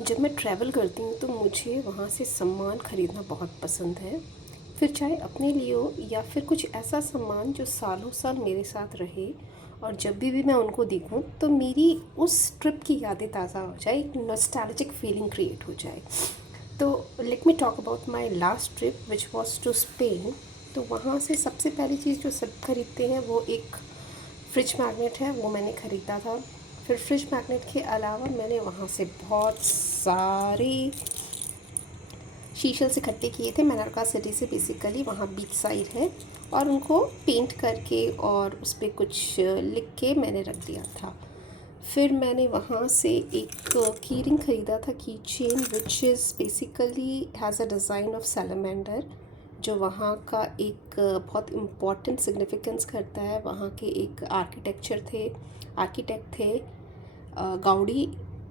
जब मैं ट्रैवल करती हूँ तो मुझे वहाँ से सामान ख़रीदना बहुत पसंद है। फिर चाहे अपने लिए हो या फिर कुछ ऐसा सामान जो सालों साल मेरे साथ रहे और जब भी मैं उनको देखूँ तो मेरी उस ट्रिप की यादें ताज़ा हो जाए, एक नॉस्टैल्जिक फीलिंग क्रिएट हो जाए। तो let me talk about my last trip which was to Spain. तो वहाँ से सबसे पहली चीज़ जो सब खरीदते हैं वो एक फ्रिज मैग्नेट है, वो मैंने ख़रीदा था। फिर फ्रिज मैग्नेट के अलावा मैंने वहाँ से बहुत सारे शीशल्स इकट्ठे किए थे मेनोर्का सिटी से। बेसिकली वहाँ बीच साइड है और उनको पेंट करके और उस पर कुछ लिख के मैंने रख दिया था। फिर मैंने वहाँ से एक की रिंग ख़रीदा था, की chain, which is basically has a design of salamander, जो वहाँ का एक बहुत इम्पॉर्टेंट सिग्निफिकेंस करता है। वहाँ के एक आर्किटेक्ट थे गाउडी,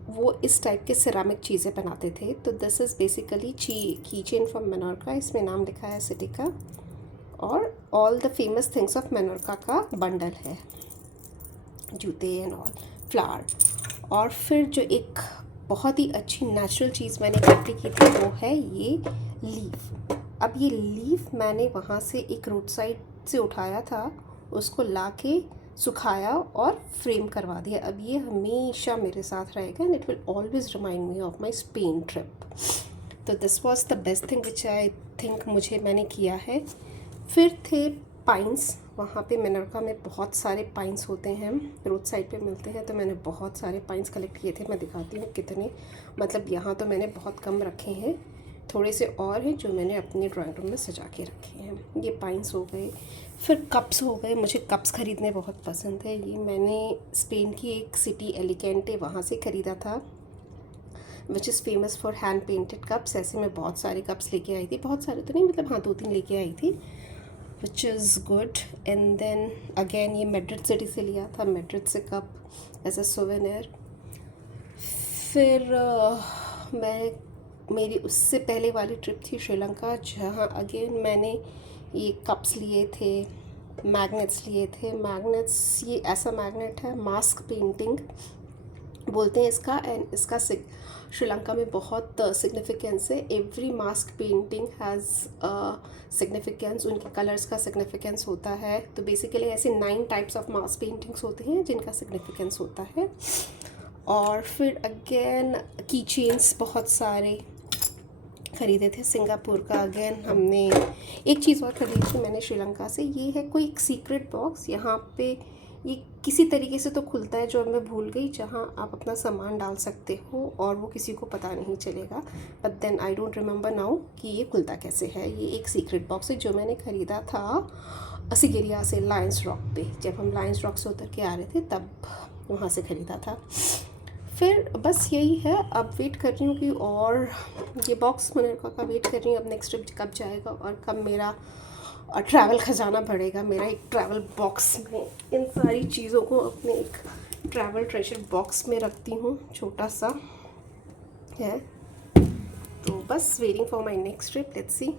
वो इस टाइप के सिरामिक चीज़ें बनाते थे। तो दिस इज़ बेसिकली की चेन फ्रॉम मेनोर्का, इसमें नाम लिखा है सिटी का, और all the famous things of Menorca का बंडल है, जूते एंड ऑल, फ्लावर। और फिर जो एक बहुत ही अच्छी नेचुरल चीज़ मैंने इकट्ठी की थी वो है ये लीफ। अब ये लीफ मैंने वहाँ से एक रोड साइड से उठाया था, उसको ला के सुखाया और फ्रेम करवा दिया। अब ये हमेशा मेरे साथ रहेगा and it will always remind me of my Spain trip. तो this was the best thing which I think मैंने किया है। फिर थे पाइन्स। वहाँ पे मेनोर्का में बहुत सारे पाइन्स होते हैं, रोड साइड पे मिलते हैं। तो मैंने बहुत सारे पाइन्स कलेक्ट किए थे, मैं दिखाती हूँ कितने। मतलब यहाँ तो मैंने बहुत कम रखे हैं, थोड़े से और हैं जो मैंने अपने ड्राइंग रूम में सजा के रखे हैं। ये पाइन्स हो गए। फिर कप्स हो गए, मुझे कप्स ख़रीदने बहुत पसंद है। ये मैंने स्पेन की एक सिटी एलिकेंटे वहाँ से ख़रीदा था, which is famous for hand painted cups. ऐसे मैं बहुत सारे कप्स लेके आई थी, बहुत सारे तो नहीं, मतलब हाँ 2-3 लेके आई थी, which is good. And then again ये मैड्रिड सिटी से लिया था, मैड्रिड से कप एज अ सोवेनियर। फिर मेरी उससे पहले वाली ट्रिप थी श्रीलंका, जहाँ अगेन मैंने ये कप्स लिए थे, मैग्नेट्स लिए थे। मैग्नेट्स, ये ऐसा मैग्नेट है, मास्क पेंटिंग बोलते हैं इसका, एंड इसका श्रीलंका में बहुत सिग्निफिकेंस है। Every mask painting has significance, उनके कलर्स का सिग्निफिकेंस होता है। तो बेसिकली ऐसे 9 टाइप्स ऑफ मास्क पेंटिंग्स होते हैं जिनका सिग्निफिकेंस होता है। और फिर अगेन की चेन्स बहुत सारे ख़रीदे थे सिंगापुर का। अगेन हमने एक चीज़ और ख़रीदी थी मैंने श्रीलंका से, ये है कोई एक सीक्रेट बॉक्स। यहाँ पे ये किसी तरीके से तो खुलता है, जो मैं भूल गई, जहाँ आप अपना सामान डाल सकते हो और वो किसी को पता नहीं चलेगा। But then I don't remember now कि ये खुलता कैसे है। ये एक सीक्रेट बॉक्स है जो मैंने ख़रीदा था सिगेरिया से, लायंस रॉक पे। जब हम लायंस रॉक से उतर के आ रहे थे तब वहाँ से ख़रीदा था। फिर बस यही है, अब वेट कर रही हूँ कि, और ये बॉक्स मेनोर्का का वेट कर रही हूँ अब नेक्स्ट ट्रिप कब जाएगा और कब मेरा ट्रैवल ख़जाना बढ़ेगा। मेरा एक ट्रैवल बॉक्स में इन सारी चीज़ों को अपने एक ट्रैवल ट्रेजर बॉक्स में रखती हूँ, छोटा सा है। तो बस waiting for my next trip, let's see.